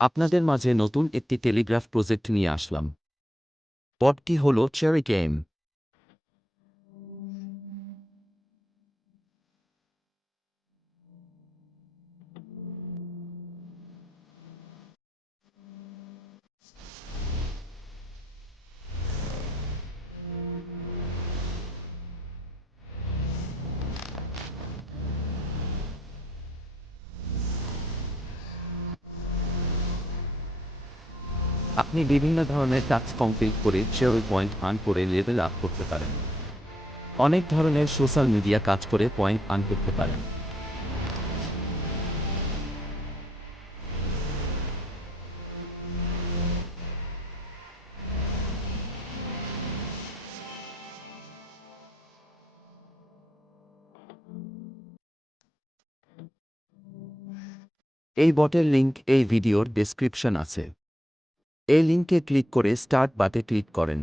আপনাদের মাঝে নতুন একটি টেলিগ্রাফ প্রজেক্ট নিয়ে আসলাম। বটটি হল চেরি গেম। আপনি বিভিন্ন ধরনের টাস্ক কমপ্লিট করে চেরি পয়েন্ট আর্ন করে লেভেল আপ করতে পারেন। অনেক ধরনের সোশ্যাল মিডিয়া কাজ করে পয়েন্ট আর্ন করতে পারেন। এই বটের লিঙ্ক এই ভিডিওর ডেসক্রিপশন আছে। এই লিঙ্কে ক্লিক করে স্টার্ট বাটে ক্লিক করেন।